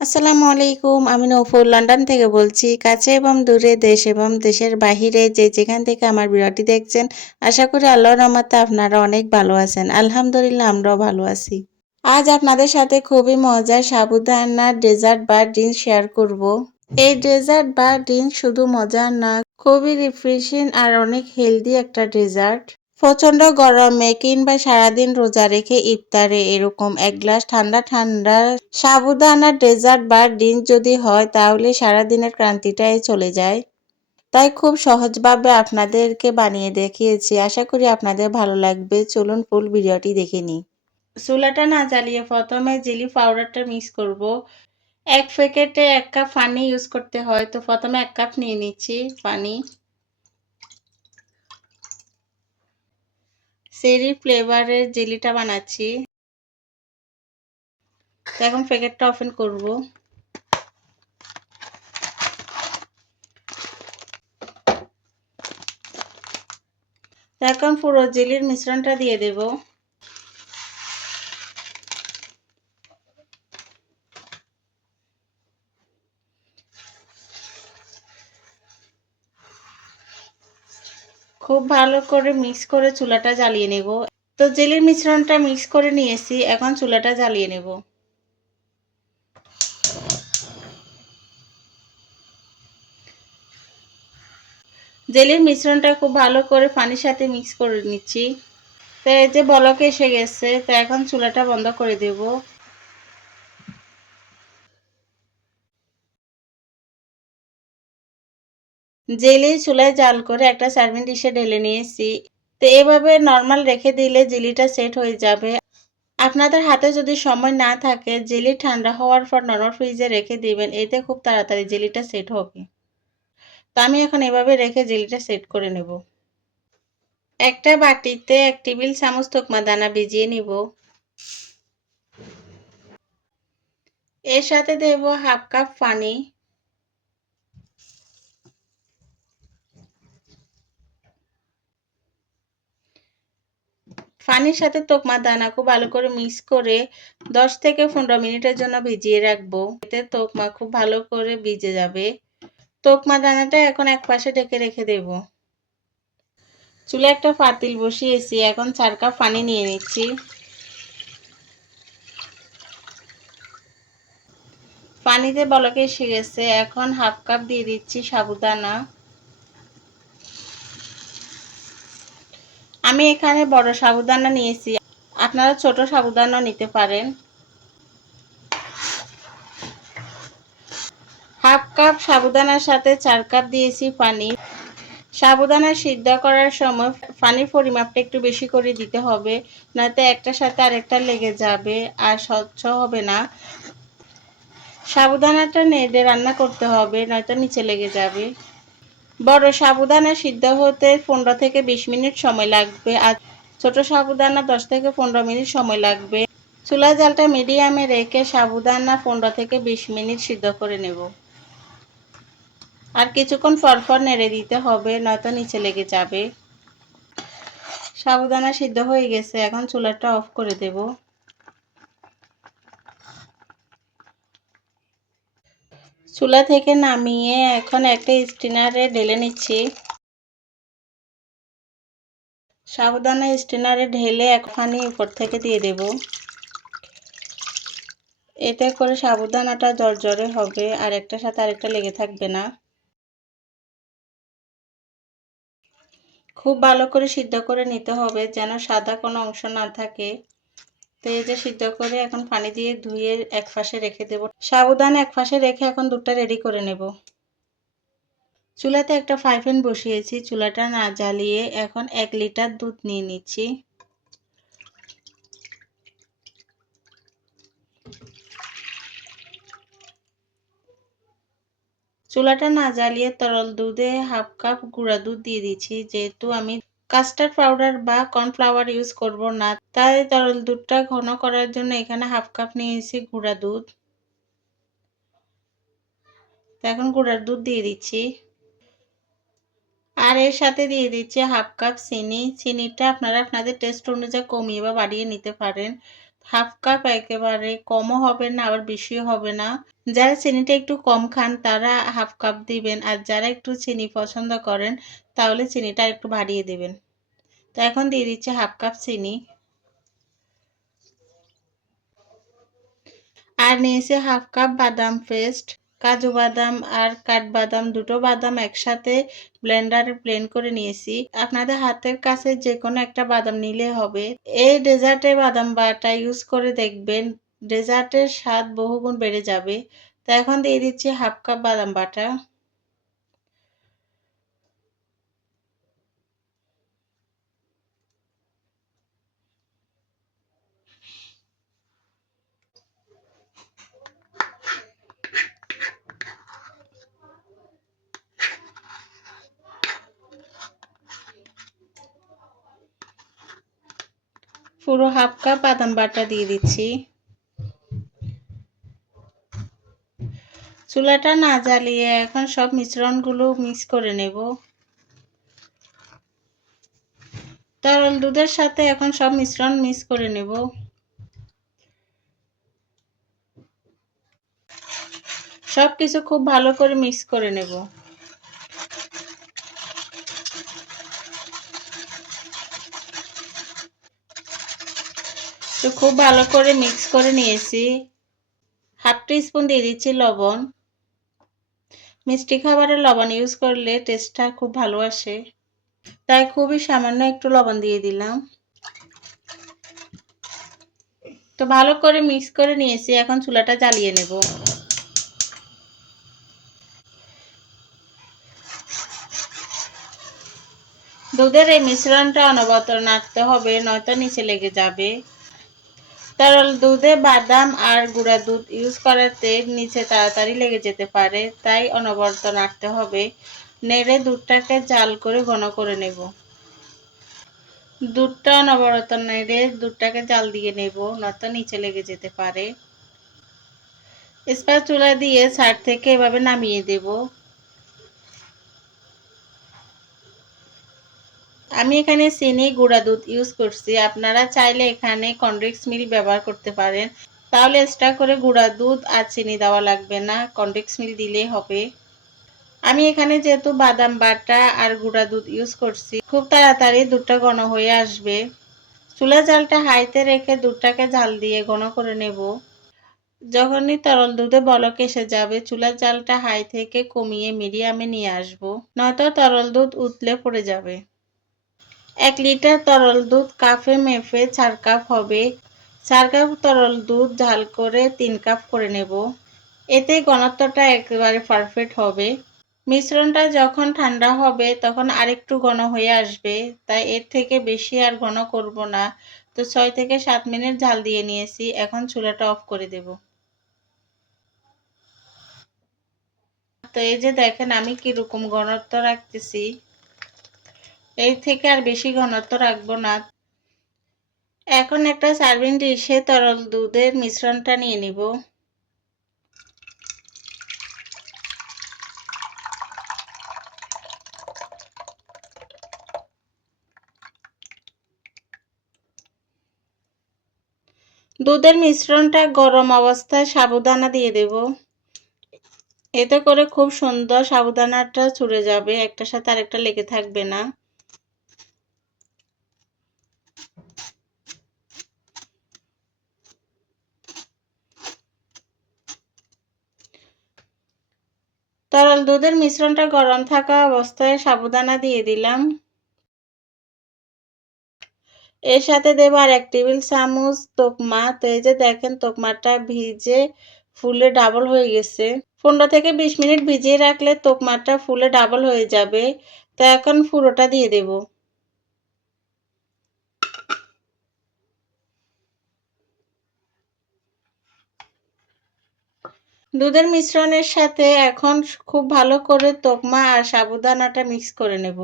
আসসালামু আলাইকুম, আমি নৌফুর লন্ডন থেকে বলছি। কাছে এবং দূরে দেশ এবং দেশের বাহিরে যে যেখান থেকে আমার ভিডিওটি দেখছেন, আশা করি আল্লাহর রহমতে আপনারা অনেক ভালো আছেন। আলহামদুলিল্লাহ, আমরাও ভালো আছি। আজ আপনাদের সাথে খুবই মজার সাবুদানার ডেজার্ট বা ড্রিঙ্ক শেয়ার করব। এই ডেজার্ট বা ড্রিঙ্ক শুধু মজার না, খুবই রিফ্রেশিং আর অনেক হেলদি একটা ডেজার্ট। প্রচণ্ড গরমে কিংবা সারাদিন রোজা রেখে ইফতারে এরকম এক গ্লাস ঠান্ডা ঠান্ডা সাবুদানা, ডেজার্ট বা ড্রিঙ্ক যদি হয়, তাহলে সারাদিনের ক্রান্তিটাই চলে যায়। তাই খুব সহজভাবে আপনাদেরকে বানিয়ে দেখিয়েছি। আশা করি আপনাদের ভালো লাগবে। চলুন ফুল ভিডিওটি দেখে নিই। চুলাটা না জ্বালিয়ে প্রথমে জেলি পাউডারটা মিক্স করব। এক প্যাকেটে এক কাপ পানি ইউজ করতে হয়। তো প্রথমে এক কাপ নিয়ে নিচ্ছি পানি। চেরি ফ্লেভারের জেলিটা বানাচ্ছি। এখন প্যাকেটটা ওপেন করব। এখন পুরো জেলির মিশ্রণটা দিয়ে দেব। খুব ভালো করে মিক্স করে চুলাটা জ্বালিয়ে নেব। তো জেলির মিশ্রণটা মিক্স করে নিয়েছি এখন চুলাটা জ্বালিয়ে নেব। জেলের মিশ্রণটা খুব ভালো করে পানির সাথে মিক্স করে নিচ্ছি। তো এই যে বলকে এসে গেছে, তো এখন চুলাটা বন্ধ করে দেব। জেলি চুলায় জাল করে একটা সার্ভিং ডিশে ঢেলে নিয়েছি। তো এভাবে নর্মাল রেখে দিলে জেলিটা সেট হয়ে যাবে। আপনাদের হাতে যদি সময় না থাকে, জেলি ঠান্ডা হওয়ার পর নরমাল ফ্রিজে রেখে দিবেন। এতে খুব তাড়াতাড়ি জেলিটা সেট হবে। তো আমি এখন এভাবে রেখে জেলিটা সেট করে নেব। একটা বাটিতে এক টেবিল চামচ তোকমা দানা ভিজিয়ে নিব। এর সাথে দেব হাফ কাপ পানি। পানির সাথে তোকমা দানা খুব ভালো করে মিক্স করে দশ থেকে পনেরো মিনিটের জন্য ভিজিয়ে রাখব। এতে তোকমা খুব ভালো করে ভিজে যাবে। তোকমা দানাটা এখন এক পাশে ঢেকে রেখে দেব। চুলে একটা পাতিল বসিয়েছি, এখন চার কাপ পানি নিয়ে নিচ্ছি। পানিতে বলকে এসে গেছে, এখন হাফ কাপ দিয়ে দিচ্ছি সাবুদানা। আমি এখানে বড় সাবুদানা নিয়েছি। আপনারা ছোট সাবুদানা নিতে পারেন। হাফ কাপ সাবুদানার সাথে চার কাপ দিয়েছি পানি। সাবুদানা সিদ্ধ করার সময় পানির পরিমাপটা একটু বেশি করে দিতে হবে, নয়তো একটার সাথে আরেকটা লেগে যাবে আর স্বচ্ছ হবে না। সাবুদানাটা নেড়ে রান্না করতে হবে, নয়তো নিচে লেগে যাবে। বড় সাবুদানা সিদ্ধ হতে পনেরো থেকে বিশ মিনিট সময় লাগবে, আর ছোট সাবুদানা দশ থেকে পনেরো মিনিট সময় লাগবে। চুলা জালটা মিডিয়ামে রেখে সাবুদানা পনেরো থেকে বিশ মিনিট সিদ্ধ করে নেব। আর কিছুক্ষণ পরপর নেড়ে দিতে হবে, নয়তো নিচে লেগে যাবে। সাবুদানা সিদ্ধ হয়ে গেছে, এখন চুলাটা অফ করে দেব। চুলা থেকে নামিয়ে এখন একটা স্টিনারে ঢেলে নিচ্ছি। সাবুদানা স্টিনারে ঢেলে এক পানি উপর থেকে দিয়ে দেব। এতে করে সাবুদানাটা জর্জরে হবে, আর একটা সাথে আরেকটা লেগে থাকবে না। খুব ভালো করে সিদ্ধ করে নিতে হবে, যেন সাদা কোনো অংশ না থাকে। তো সিদ্ধ করে এখন পানি দিয়ে ধুয়ে এক পাশে রেখে দেব। সাবুদানা এক পাশে রেখে এখন দুধটা রেডি করে নেব। চুলাতে একটা ফ্রাই প্যান বসিয়েছি। চুলাটা না জ্বালিয়ে এখন এক লিটার দুধ নিয়ে নিচ্ছি। চুলাটা না জ্বালিয়ে তরল দুধে হাফ কাপ গুঁড়া দুধ দিয়ে দিচ্ছি। যেহেতু আমি কাস্টার্ড পাউডার বা কর্নফ্লাওয়ার ইউজ করব না। তাই তরল দুধটা ঘন করার জন্য এখানে হাফ কাপ নিয়েছি গুঁড়া দুধ। এখন গুঁড়ার দুধ দিয়ে দিচ্ছি। আর এর সাথে দিয়ে দিচ্ছি হাফ কাপ চিনি। চিনিটা আপনারা আপনাদের টেস্ট অনুযায়ী কমিয়ে বা বাড়িয়ে নিতে পারেন। হাফ কাপ একেবারে কমও হবে না, আবার বেশিও হবে না। যারা চিনিটা একটু কম খান, তারা হাফ কাপ দিবেন, আর যারা একটু চিনি পছন্দ করেন, তাহলে চিনিটা একটু বাড়িয়ে দেবেন। তো এখন দিয়ে দিচ্ছে হাফ কাপ চিনি। আর নিয়েছি হাফ কাপ বাদাম পেস্ট কাজু বাদাম আর কাঠবাদাম দুটো বাদাম একসাথে ব্লেন্ডারে প্লেন করে নিয়েছি। আপনাদের হাতের কাছে যে কোনো একটা বাদাম নিলে হবে। এই ডেজার্টে বাদাম বাটা ইউজ করে দেখবেন, ডেজার্টের স্বাদ বহুগুণ বেড়ে যাবে। তো এখন দিয়ে দিচ্ছি হাফ কাপ বাদাম বাটা। পুরো হাফ কাপ বাদাম বাটা দিয়ে দিচ্ছি। চুলাটা না জ্বালিয়ে এখন সব মিশ্রণগুলো মিক্স করে নেব। তরল দুধের সাথে এখন সব মিশ্রণ মিক্স করে নেব। সব কিছু খুব ভালো করে মিক্স করে নেব তো খুব ভালো করে মিক্স করে নিয়েছি। হাফ স্পুন দিয়ে দিচ্ছি লবণ। মিষ্টি খাবারে লবণ ইউজ করলে টেস্টটা খুব ভালো আসে। তাই খুবই সামান্য একটু লবণ দিয়ে দিলাম। তো ভালো করে মিক্স করে নিয়েছি, এখন চুলাটা জ্বালিয়ে নেব। দুধের এই মিশ্রণটা অনবরত নাড়তে হবে, নয়তো নিচে লেগে যাবে। তরল দুধে বাদাম আর গুঁড়া দুধ ইউজ করাতে নিচে তাড়াতাড়ি লেগে যেতে পারে, তাই অনবরত নাড়তে হবে। নেড়ে দুধটাকে জাল করে ঘন করে নেব। দুধটা অনবরত নেড়ে দুধটাকে জাল দিয়ে নেব, নয়তো নিচে লেগে যেতে পারে। চুলা দিয়ে সাইড থেকে এভাবে নামিয়ে দেব। আমি এখানে চিনি, গুঁড়া দুধ ইউজ করছি। আপনারা চাইলে এখানে কনডেক্স মিল্ক ব্যবহার করতে পারেন। তাহলে এক্সট্রা করে গুঁড়া দুধ আর চিনি দেওয়া লাগবে না। কনডেক্স মিল্ক দিলেই হবে। আমি এখানে যেহেতু বাদাম বাটা আর গুঁড়া দুধ ইউজ করছি, খুব তাড়াতাড়ি দুধটা ঘন হয়ে আসবে। চুলা জালটা হাইতে রেখে দুধটাকে জাল দিয়ে ঘন করে নেব। যখনই তরল দুধে বলক এসে যাবে চুলার জালটা হাই থেকে কমিয়ে মিডিয়ামে নিয়ে আসব। নয়তো তরল দুধ উতলে পড়ে যাবে। এক লিটার তরল দুধ কাপে মেপে চার কাপ হবে। চার কাপ তরল দুধ ঝাল করে তিন কাপ করে নেব। এতে ঘনত্বটা একেবারে পারফেক্ট হবে। মিশ্রণটা যখন ঠান্ডা হবে, তখন আরেকটু ঘন হয়ে আসবে। তাই এর থেকে বেশি আর ঘন করব না। তো ছয় থেকে সাত মিনিট ঝাল দিয়ে নিয়েছি। এখন চুলাটা অফ করে দেব। তো এই যে দেখেন আমি কীরকম ঘনত্ব রাখতেছি। এই থেকে আর বেশি ঘনত্ব রাখব না। এখন একটা সার্ভিং ডিশে তরল দুধের মিশ্রণটা নিয়ে নিব। দুধের মিশ্রণটা গরম অবস্থায় সাবুদানা দিয়ে দেব। এতে করে খুব সুন্দর সাবুদানাটা ছুড়ে যাবে, একটার সাথে আরেকটা লেগে থাকবে না। তরল দুধের মিশ্রণটা গরম থাকা অবস্থায় সাবুদানা দিয়ে দিলাম। এর সাথে দেব আর এক টেবিল চামচ তোকমা। তো এই যে দেখেন তোকমাটা ভিজে ফুলে ডাবল হয়ে গেছে। পনেরো থেকে বিশ মিনিট ভিজিয়ে রাখলে তোকমাটা ফুলে ডাবল হয়ে যাবে। তো এখন পুরোটা দিয়ে দেব। দুধের মিশ্রণের সাথে এখন খুব ভালো করে তোকমা আর সাবুদানাটা মিক্স করে নেব।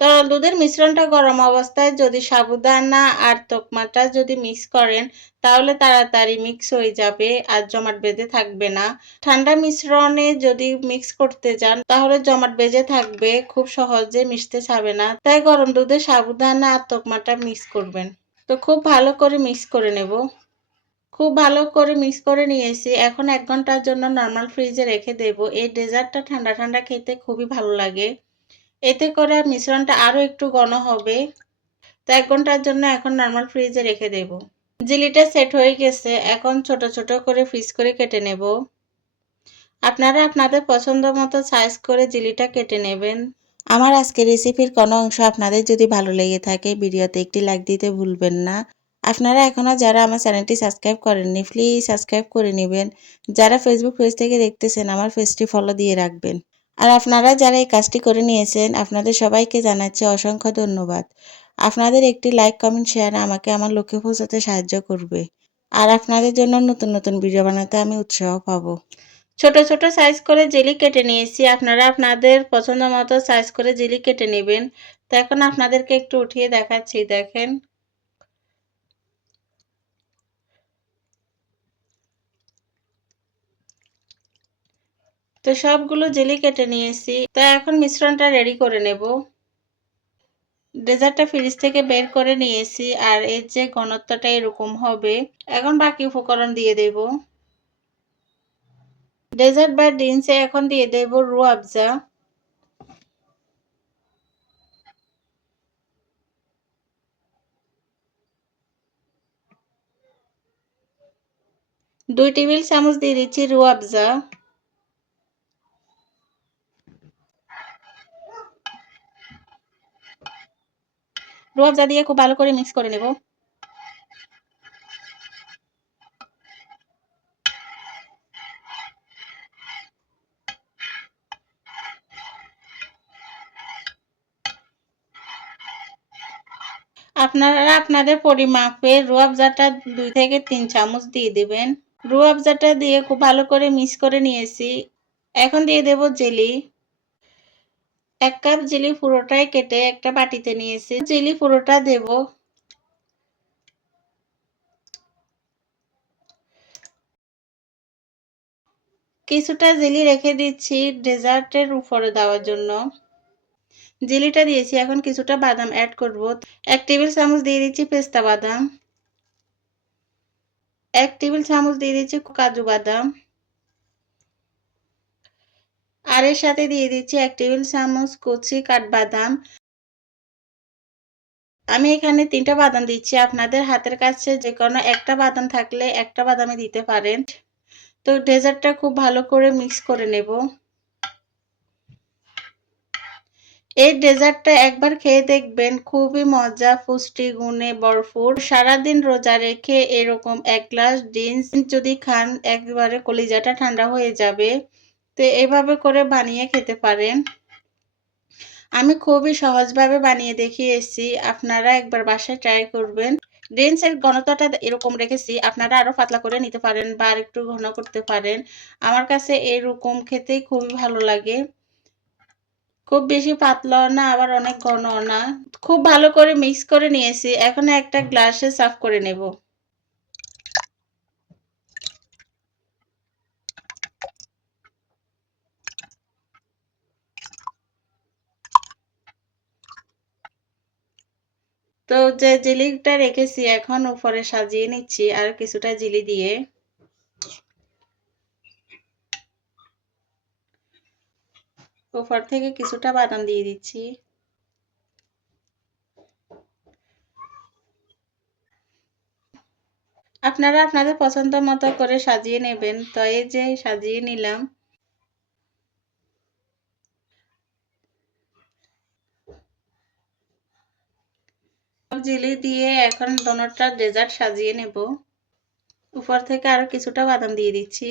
তরল দুধের মিশ্রণটা গরম অবস্থায় যদি সাবুদানা আর তোকমাটা যদি মিক্স করেন, তাহলে তাড়াতাড়ি মিক্স হয়ে যাবে আর জমাট বেঁধে থাকবে না। ঠান্ডা মিশ্রণে যদি মিক্স করতে যান, তাহলে জমাট বেঁধে থাকবে, খুব সহজে মিশতে ছাবে না। তাই গরম দুধে সাবুদানা আর তোকমাটা মিক্স করবেন। তো খুব ভালো করে মিক্স করে নেব। খুব ভালো করে মিক্স করে নিয়েছি। এখন এক ঘণ্টার জন্য নর্মাল ফ্রিজে রেখে দেব। এই ডেজার্টটা ঠান্ডা ঠান্ডা খেতে খুবই ভালো লাগে। এতে করে মিশ্রণটা আরও একটু ঘন হবে। তো এক ঘণ্টার জন্য এখন নর্মাল ফ্রিজে রেখে দেব। জিলিটা সেট হয়ে গেছে। এখন ছোট ছোট করে ফ্রিজ করে কেটে নেব। আপনারা আপনাদের পছন্দ মতো সাইজ করে জিলিটা কেটে নেবেন। আমার আজকের রেসিপির কোনো অংশ আপনাদের যদি ভালো লেগে থাকে, ভিডিওতে একটি লাইক দিতে ভুলবেন না। আপনারা এখনও যারা আমার চ্যানেলটি সাবস্ক্রাইব করেননি প্লিজ সাবস্ক্রাইব করে নেবেন। যারা ফেসবুক পেজ থেকে দেখতেছেন, আমার পেজটি ফলো দিয়ে রাখবেন। আর আপনারা যারা এই কাজটি করে নিয়েছেন, আপনাদের সবাইকে জানাচ্ছি অসংখ্য ধন্যবাদ। আপনাদের একটি লাইক কমেন্ট শেয়ার আমাকে আমার লক্ষ্যে পৌঁছাতে সাহায্য করবে। আর আপনাদের জন্য নতুন নতুন ভিডিও বানাতে আমি উৎসাহ পাবো। ছোট ছোট সাইজ করে জেলি কেটে নিয়েছি। আপনারা আপনাদের পছন্দ মতো সাইজ করে জেলি কেটে নেবেন। তো এখন আপনাদেরকে একটু উঠিয়ে দেখাচ্ছি, দেখেন। তো সবগুলো জেলি কেটে নিয়েছি। তো এখন মিশ্রণটা রেডি করে নেব। ডেজার্টটা ফ্রিজ থেকে বের করে নিয়েছি আর এর যে ঘনত্বটা এরকম হবে, এখন বাকি উপকরণ দিয়ে দেব। ডেজার্ট বা ড্রিঙ্কসে এখন দিয়ে দেব রু আফজা দুই টেবিল চামচ দিয়ে দিচ্ছি রু আফজা রুয়াবজা দিয়ে খুব ভালো করে মিক্স করে নেব। আপনারা আপনাদের পরিমাপে রুয়াবজাটা দুই থেকে তিন চামচ দিয়ে দেবেন। রুয়াবজাটা দিয়ে খুব ভালো করে মিক্স করে নিয়েছি। এখন দিয়ে দেব জেলি। এক কাপ জেলি পুরোটাই কেটে একটা বাটিতে নিয়েছি। জেলি পুরোটা দেব। কিছুটা জেলি রেখে দিচ্ছি ডেজার্টের উপরে দেওয়ার জন্য। জেলিটা দিয়েছি, এখন কিছুটা বাদাম অ্যাড করব। এক টেবিল চামচ দিয়ে দিচ্ছি পেস্তা বাদাম। এক টেবিল চামচ দিয়ে দিচ্ছি কাজু বাদাম। আর এর সাথে দিয়ে দিচ্ছি এক টেবিল চামচ কচি কাঠবাদাম। আমি এখানে তিনটা বাদাম দিচ্ছি। আপনাদের হাতের কাছে যে কোনো একটা বাদাম থাকলে একটা বাদামে দিতে পারেন। তো ডেজার্টটা খুব ভালো করে মিক্স করে নেব। এই ডেজার্টটা একবার খেয়ে দেখবেন খুবই মজা, পুষ্টি গুণে ভরপুর। সারাদিন রোজা রেখে এরকম এক গ্লাস ড্রিঙ্কস যদি খান, একবারে কলিজাটা ঠান্ডা হয়ে যাবে। তো এভাবে করে বানিয়ে খেতে পারেন। আমি খুবই সহজভাবে বানিয়ে দেখিয়েছি আপনারা একবার বাসায় ট্রাই করবেন। ড্রিঙ্কসের ঘনত্বটা এরকম রেখেছি। আপনারা আরও পাতলা করে নিতে পারেন বা একটু ঘন করতে পারেন। আমার কাছে এরকম খেতেই খুবই ভালো লাগে। খুব বেশি পাতলাও না, আবার অনেক ঘন না। খুব ভালো করে মিক্স করে নিয়েছি। এখন একটা গ্লাসে সার্ভ করে নেব। তো যে জিলিটা রেখেছি এখন উপরে সাজিয়ে নিচ্ছি আর কিছুটা জিলি দিয়ে। উপর থেকে কিছুটা বাদাম দিয়ে দিচ্ছি। আপনারা আপনাদের পছন্দ মতো করে সাজিয়ে নেবেন। তো এই যে সাজিয়ে নিলাম। জিলি দিয়ে এখন দোনোটা ডেজার্ট সাজিয়ে নেব। উপর থেকে আরও কিছুটা বাদাম দিয়ে দিচ্ছি।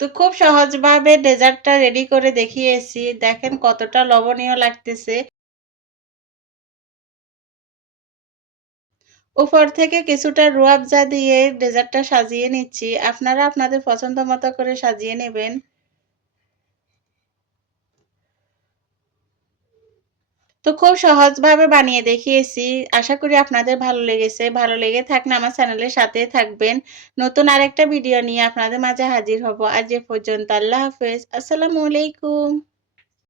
তো খুব সহজভাবে ডেজার্টটা রেডি করে দেখিয়েছি। দেখেন কতটা লবণীয় লাগতেছে। উপর থেকে কিছুটা রুয়াবজা দিয়ে ডেজার্টটা সাজিয়ে নিচ্ছি, আপনারা আপনাদের পছন্দ মতো করে সাজিয়ে নেবেন তো খুব সহজভাবে বানিয়ে দেখিয়েছি। আশা করি আপনাদের ভালো লেগেছে। ভালো লেগে থাকলে আমার চ্যানেলের সাথে থাকবেন। নতুন আরেকটা ভিডিও নিয়ে আপনাদের মাঝে হাজির হব। আজ এ পর্যন্ত, আল্লাহ হাফেজ। আসসালামু আলাইকুম।